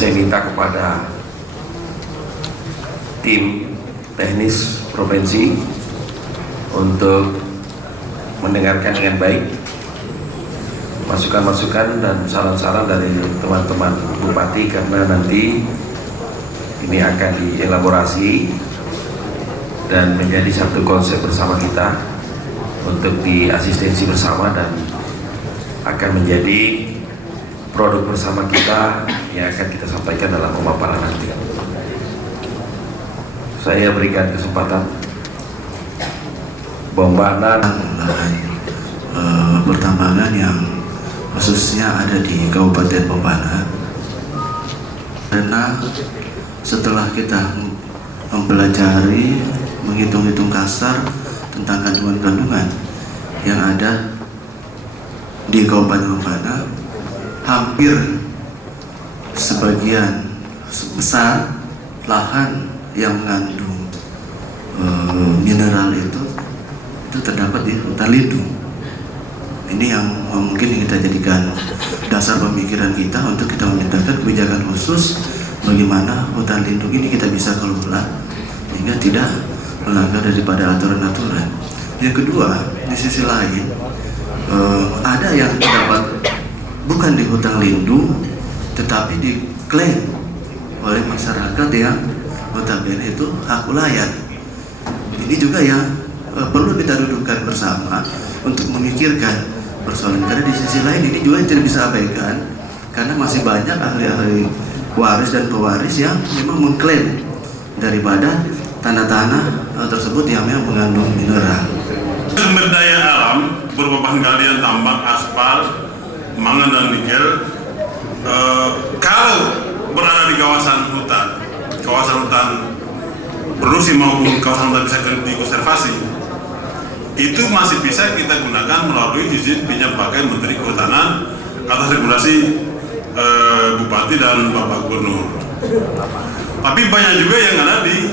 saya minta kepada tim teknis provinsi untuk mendengarkan dengan baik masukan-masukan dan saran-saran dari teman-teman bupati, karena nanti ini akan dielaborasi dan menjadi satu konsep bersama kita untuk diasistensi bersama dan akan menjadi produk bersama kita yang akan kita sampaikan dalam pemaparan nanti. Saya berikan kesempatan Bombana pertambangan yang khususnya ada di Kabupaten Bombana, karena setelah kita mempelajari, menghitung-hitung kasar tentang kandungan-kandungan yang ada di Kabupaten Bombana, hampir sebagian besar lahan yang mengandung mineral itu terdapat di hutan lindung. Ini yang mungkin kita jadikan dasar pemikiran kita untuk kita menciptakan kebijakan khusus bagaimana hutan lindung ini kita bisa kelola sehingga tidak melanggar daripada aturan-aturan. Yang kedua, di sisi lain ada yang terdapat bukan di hutan lindung tetapi diklaim oleh masyarakat yang notabene itu hak ulayat. Ini juga yang perlu kita dudukkan bersama untuk memikirkan persoalan, karena di sisi lain ini juga tidak bisa abaikan karena masih banyak ahli-ahli waris dan pewaris yang memang mengklaim daripada tanah-tanah tersebut yang memang mengandung mineral. Sumber daya alam berupa bahan galian tambang, aspal, mangan dan nikel, kalau berada di kawasan hutan produksi maupun kawasan hutan bisa dikonservasi, itu masih bisa kita gunakan melalui izin pinjam pakai Menteri Kehutanan atas regulasi Bupati dan Bapak Gubernur. Tapi banyak juga yang ada di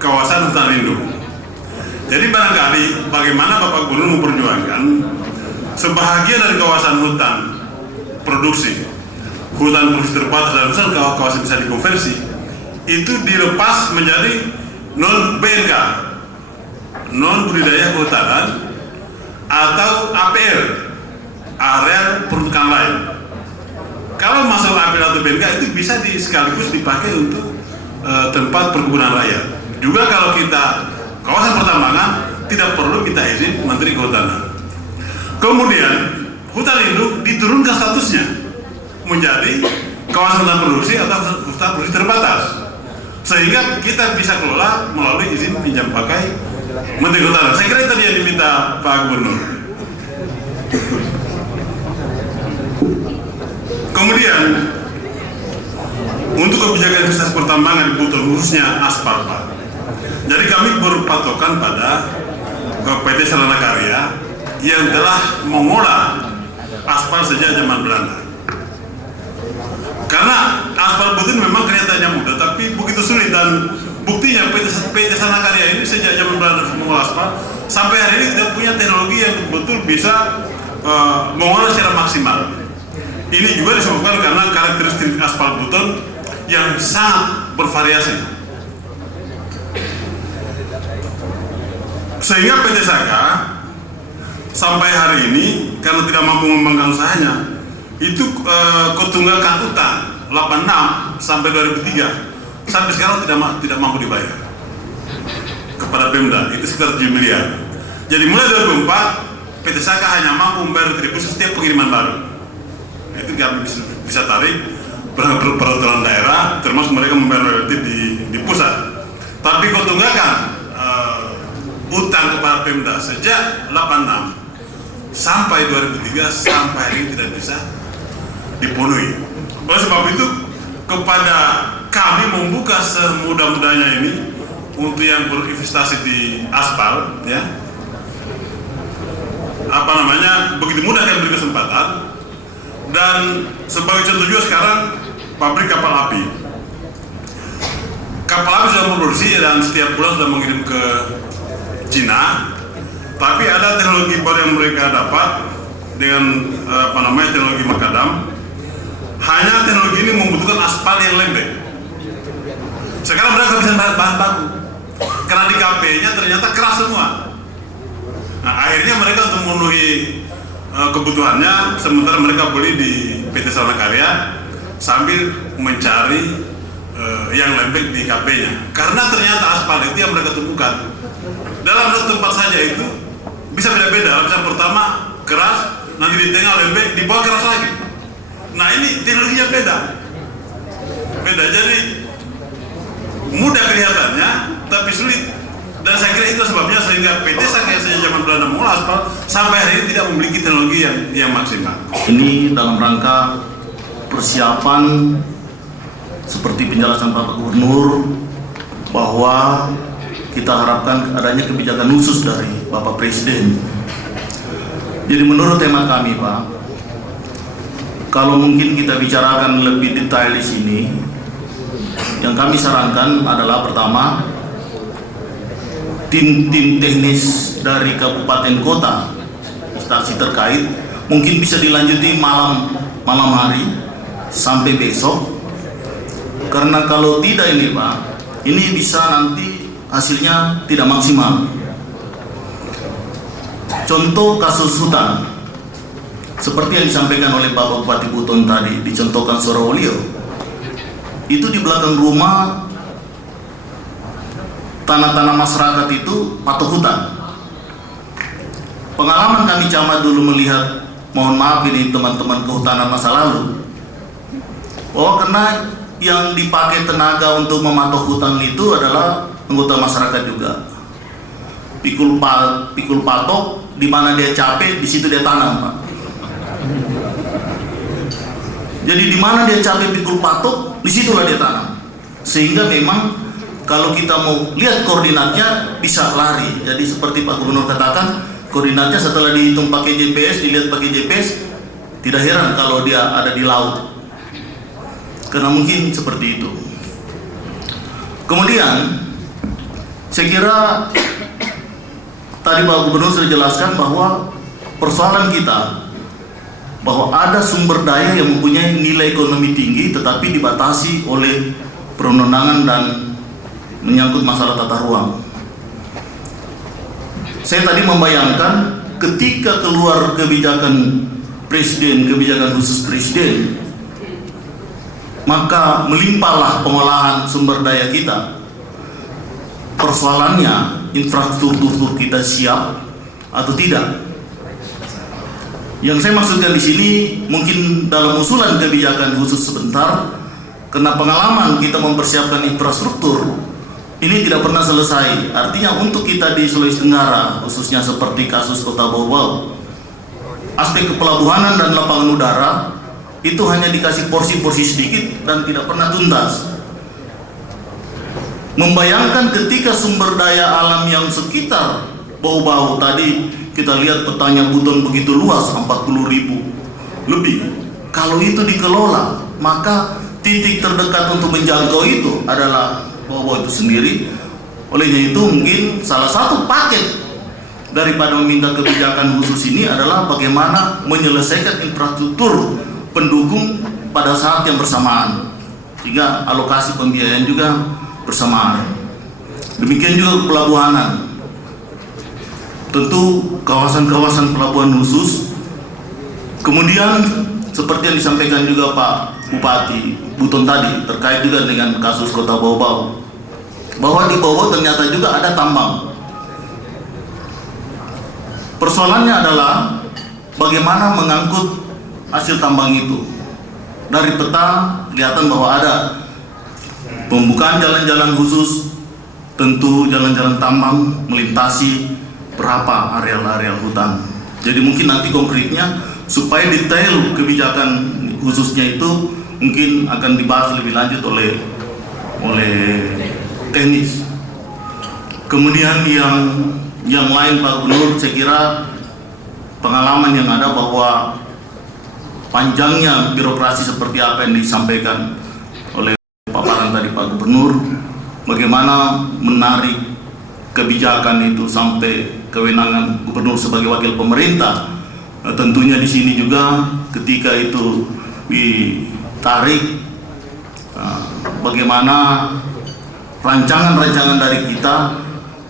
kawasan hutan lindung. Jadi barangkali bagaimana Bapak Gubernur memperjuangkan sebahagian dari kawasan hutan produksi terbatas dan kawasan bisa dikonversi, itu dilepas menjadi non BNK, non budidaya kehutanan, atau APL, area peruntukan lain. Kalau masuk APL atau BNK itu bisa sekaligus dipakai untuk tempat perkebunan rakyat. Juga kalau kita kawasan pertambangan tidak perlu minta izin Menteri Kehutanan. Kemudian hutan lindung diturunkan statusnya menjadi kawasan hutan produksi atau hutan produksi terbatas, sehingga kita bisa kelola melalui izin pinjam pakai Menteri Kehutanan. Saya kira tadi yang diminta Pak Gubernur. Kemudian untuk kebijakan investasi pertambangan di Buton khususnya aspal, Pak. Jadi kami berpatokan pada PT Sarana Karya yang telah mengolah aspal sejak zaman Belanda. Karena aspal Buton memang kelihatannya mudah, tapi begitu sulit, dan buktinya PT Sarana Karya ini sejak zaman Belanda mengolah aspal sampai hari ini tidak punya teknologi yang betul bisa mengolah secara maksimal. Ini juga disebabkan karena karakteristik aspal Buton yang sangat bervariasi. Sehingga PT Saka sampai hari ini karena tidak mampu mengembangkan usahanya, itu ketunggakan utang 86 sampai 2003 sampai sekarang tidak mampu dibayar kepada Pemda, itu sekitar 7 miliar. Jadi mulai 2004 PT Saka hanya mampu membayar retribusi setiap pengiriman baru. Nah, itu kami bisa tarik peraturan daerah, termasuk mereka membayar royalti di pusat. Tapi ketunggakan utang kepada Pemda sejak 86 sampai 2003 sampai hari ini tidak bisa dipenuhi. Oleh sebab itu kepada kami membuka semudah-mudahnya ini untuk yang berinvestasi di aspal, ya, begitu mudah kan beri kesempatan. Dan sebagai contoh juga sekarang pabrik kapal api sudah memproduksi dan setiap bulan sudah mengirim ke Cina. Tapi ada teknologi baru yang mereka dapat dengan teknologi makadam. hanya teknologi ini membutuhkan aspal yang lembek. Sekarang mereka bisa bahan baku karena di KP-nya ternyata keras semua. Nah, akhirnya mereka untuk memenuhi kebutuhannya, sementara mereka beli di PT Sarana Karya sambil mencari yang lembek di KP-nya. Karena ternyata aspal itu yang mereka temukan dalam satu tempat saja itu bisa beda-beda. Lapisan pertama keras, nanti di tengah lembek, di bawah keras lagi. Nah ini teknologinya beda. Jadi mudah kelihatannya, tapi sulit. Dan saya kira itu sebabnya sehingga PT Sarana sejak zaman Belanda Mongol aspal sampai hari ini tidak memiliki teknologi yang maksimal. Ini dalam rangka persiapan seperti penjelasan Pak Gubernur bahwa kita harapkan adanya kebijakan khusus dari Bapak Presiden. Jadi menurut tema kami, Pak, kalau mungkin kita bicarakan lebih detail di sini, yang kami sarankan adalah pertama, tim-tim teknis dari kabupaten kota, instansi terkait, mungkin bisa dilanjuti malam hari sampai besok. Karena kalau tidak ini, Pak, ini bisa nanti hasilnya tidak maksimal. Contoh kasus hutan, seperti yang disampaikan oleh Bapak Bupati Buton tadi, dicontohkan Surawolio. Itu di belakang rumah, tanah-tanah masyarakat itu patok hutan. Pengalaman kami camat dulu melihat, mohon maaf ini teman-teman kehutanan masa lalu, bahwa karena yang dipakai tenaga untuk mematok hutan itu adalah anggota masyarakat juga. Pikul patok, di mana dia capek, di situ dia tanam, Pak. Jadi di mana dia capek pikul patok, di situlah dia tanam. Sehingga memang kalau kita mau lihat koordinatnya bisa lari. Jadi seperti Pak Gubernur katakan, koordinatnya setelah dihitung pakai GPS, dilihat pakai GPS, tidak heran kalau dia ada di laut. Karena mungkin seperti itu. Kemudian saya kira tadi Pak Gubernur sudah jelaskan bahwa persoalan kita bahwa ada sumber daya yang mempunyai nilai ekonomi tinggi tetapi dibatasi oleh perundangan dan menyangkut masalah tata ruang. Saya tadi membayangkan ketika keluar kebijakan presiden, kebijakan khusus presiden, maka melimpahlah pengolahan sumber daya kita. Persoalannya, infrastruktur kita siap atau tidak? Yang saya maksudkan di sini, mungkin dalam usulan kebijakan khusus sebentar, karena pengalaman kita mempersiapkan infrastruktur, ini tidak pernah selesai. Artinya untuk kita di Sulawesi Tenggara, khususnya seperti kasus Kota Bau-Bau, aspek kepelabuhanan dan lapangan udara, itu hanya dikasih porsi-porsi sedikit dan tidak pernah tuntas. Membayangkan ketika sumber daya alam yang sekitar Bau-Bau tadi, kita lihat petanya Buton begitu luas, 40.000 lebih. Kalau itu dikelola, maka titik terdekat untuk menjangkau itu adalah Bau-Bau itu sendiri. Olehnya itu mungkin salah satu paket daripada meminta kebijakan khusus ini adalah bagaimana menyelesaikan infrastruktur pendukung pada saat yang bersamaan, sehingga alokasi pembiayaan juga bersamaan. Demikian juga pelabuhanan. Tentu kawasan-kawasan pelabuhan khusus. Kemudian seperti yang disampaikan juga Pak Bupati Buton tadi terkait juga dengan kasus Kota Bau-Bau, bahwa di Bau-Bau ternyata juga ada tambang. Persoalannya adalah bagaimana mengangkut hasil tambang itu. Dari peta kelihatan bahwa ada pembukaan jalan-jalan khusus, tentu jalan-jalan tambang melintasi berapa areal-areal hutan. Jadi mungkin nanti konkretnya supaya detail kebijakan khususnya itu mungkin akan dibahas lebih lanjut oleh teknis. Kemudian yang lain Pak Gubernur, saya kira pengalaman yang ada bahwa panjangnya birokrasi seperti apa yang disampaikan oleh paparan tadi Pak Gubernur, bagaimana menarik kebijakan itu sampai kewenangan gubernur sebagai wakil pemerintah. Tentunya di sini juga ketika itu tarik bagaimana rancangan-rancangan dari kita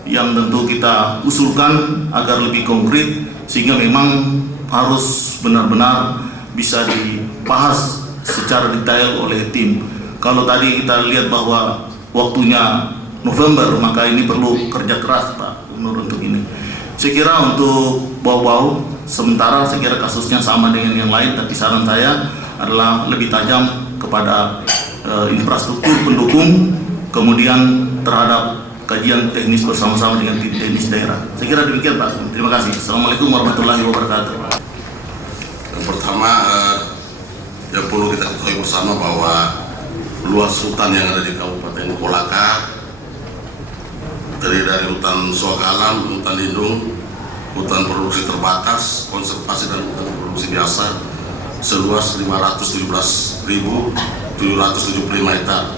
yang tentu kita usulkan agar lebih konkret, sehingga memang harus benar-benar bisa dibahas secara detail oleh tim. Kalau tadi kita lihat bahwa waktunya November, maka ini perlu kerja keras Pak Gubernur untuk ini. Saya kira untuk bau-bau sementara saya kira kasusnya sama dengan yang lain, tapi saran saya adalah lebih tajam kepada infrastruktur pendukung, kemudian terhadap kajian teknis bersama-sama dengan tim teknis daerah. Saya kira demikian Pak. Terima kasih. Assalamualaikum warahmatullahi wabarakatuh. Yang pertama, yang perlu kita ketahui bersama bahwa luas hutan yang ada di Kabupaten Kolaka terdiri dari hutan suaka alam, hutan lindung, hutan produksi terbatas, konservasi dan hutan produksi biasa seluas 517.775 hektar.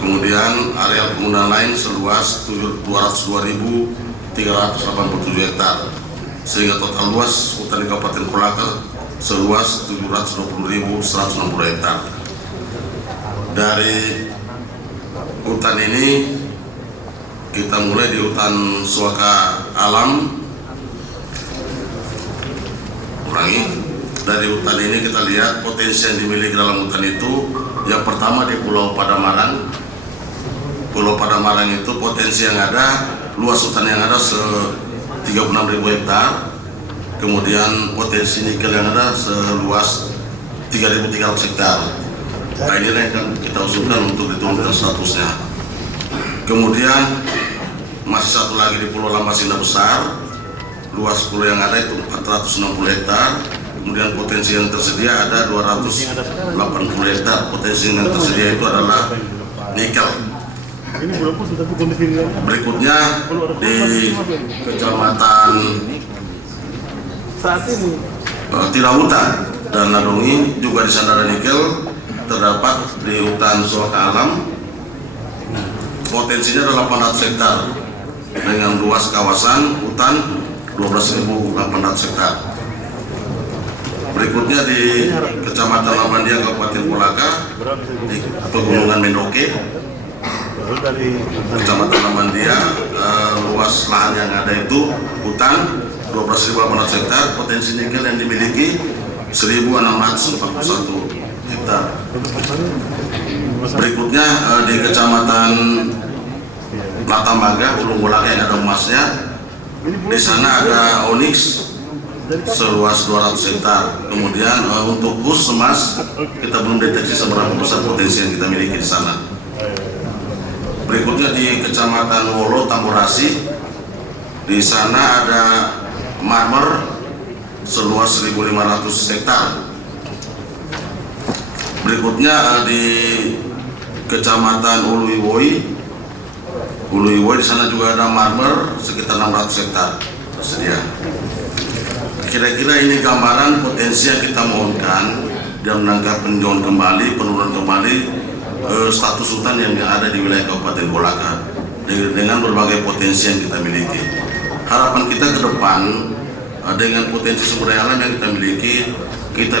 Kemudian area penggunaan lain seluas 202.387 hektar, sehingga total luas hutan di Kabupaten Kolaka seluas 720.160 hektar. Dari hutan ini kita mulai di hutan suaka alam. Dari hutan ini kita lihat potensi yang dimiliki dalam hutan itu. Yang pertama di Pulau Padamarang. Pulau Padamarang itu potensi yang ada, luas hutan yang ada 36.000 hektar. Kemudian potensi nikel yang ada seluas 3.300 hektar. Nah, inilah yang kita usulkan untuk diturunkan statusnya. Kemudian masih satu lagi di Pulau Lambasina Besar, luas pulau yang ada itu 460 hektar. Kemudian potensi yang tersedia ada 280 hektar. Potensi yang tersedia itu adalah nikel. Berikutnya di Kecamatan Tilawuta dan Ladongi juga di sana ada nikel. Terdapat di hutan suaka alam, potensinya adalah 800 hektar dengan luas kawasan hutan 12.800 hektar. Berikutnya di Kecamatan Lamandia, Kabupaten Kolaka, di Pegunungan Mendoke, Kecamatan Lamandia, luas lahan yang ada itu hutan 12.800 hektar, potensi nikel yang dimiliki 1.641 hektar. Berikutnya di Kecamatan Latamaga, Hulu Mulaka yang ada emasnya, di sana ada onyx seluas 200 hektar. Kemudian untuk khusus emas kita belum deteksi seberapa besar potensi yang kita miliki di sana. Berikutnya di Kecamatan Wolo Tamburasi, di sana ada marmer seluas 1.500 hektar. Berikutnya di Kecamatan Uluiwoi di sana juga ada marmer sekitar 600 hektar tersedia. Kira-kira ini gambaran potensi yang kita mohonkan dan menangkap peninjauan kembali, penurunan kembali status hutan yang ada di wilayah Kabupaten Kolaka dengan berbagai potensi yang kita miliki. Harapan kita ke depan dengan potensi sumber daya alam yang kita miliki, kita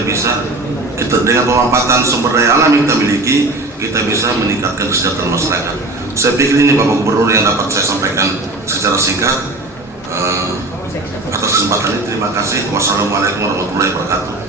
dengan pemanfaatan sumber daya alam yang kita miliki, kita bisa meningkatkan kesejahteraan masyarakat. Saya pikir ini Bapak Gubernur yang dapat saya sampaikan secara singkat. Atas kesempatan ini terima kasih. Wassalamualaikum warahmatullahi wabarakatuh.